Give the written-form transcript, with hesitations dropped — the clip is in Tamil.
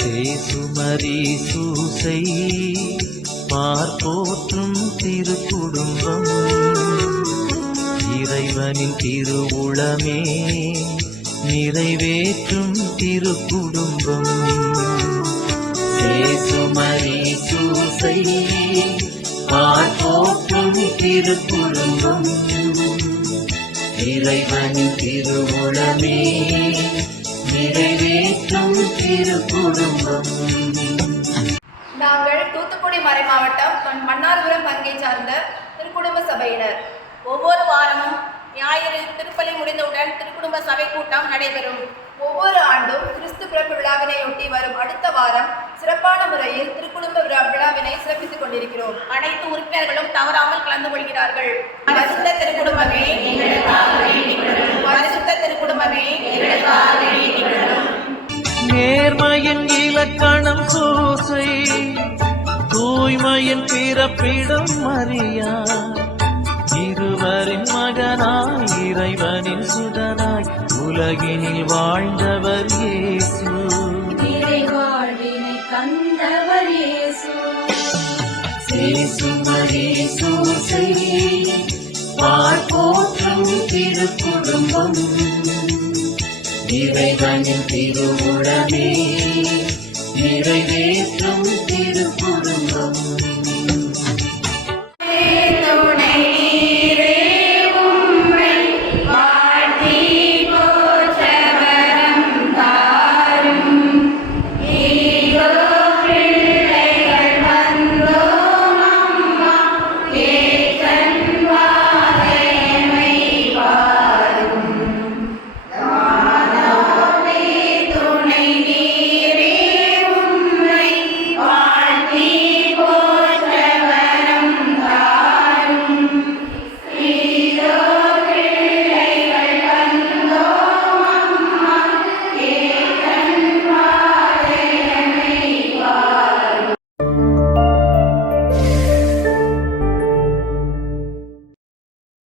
சேசுமரி சூசை பார்ப்போற்றும் திருக்குடும்பம் இறைவனின் திருவுளமே நிறைவேற்றும் திருக்குடும்பம். சேசுமரி சூசை பார்ப்போற்றும் திருக்குடும்பம் இறைவனின் திருவுளமே நிறைவேற்றும் திருக்குடும்பம். நாங்கள் தூத்துக்குடி மறை மாவட்டம் மன்னார்புரம் பங்கை சார்ந்த திருக்குடும்ப சபையினர். ஒவ்வொரு வாரமும் ஞாயிறு திருப்பலி முடிந்தவுடன் திருக்குடும்ப சபை கூட்டம் நடைபெறும். ஒவ்வொரு ஆண்டும் கிறிஸ்து பிறப்பு விழாவினையொட்டி வரும் அடுத்த வாரம் சிறப்பான முறையில் திருக்குடும்ப விழாவினை சிறப்பித்துக் கொண்டிருக்கிறோம். அனைத்து உறுப்பினர்களும் தவறாமல் கலந்து கொள்கிறார்கள். பரிசுத்த திருக்குடும்பமே பரிசுத்த திருக்குடும்பமே நேர்மையின் இலக்கணம் சூசை தூய்மையின் பிறப்பிடம் மரியா இருவரின் மகனாய் இறைவனின் சுதனாய் உலகினில் வாழ்ந்தவர் இயேசு. வாழ்வினை கண்டவர் இயேசு. சேசுமரி சூசை பார்ப்போற்றும் திருக்குடும்பம் இறைவனின் திருவுளமே நிறைவேற்றும் திருக்குடும்பம்.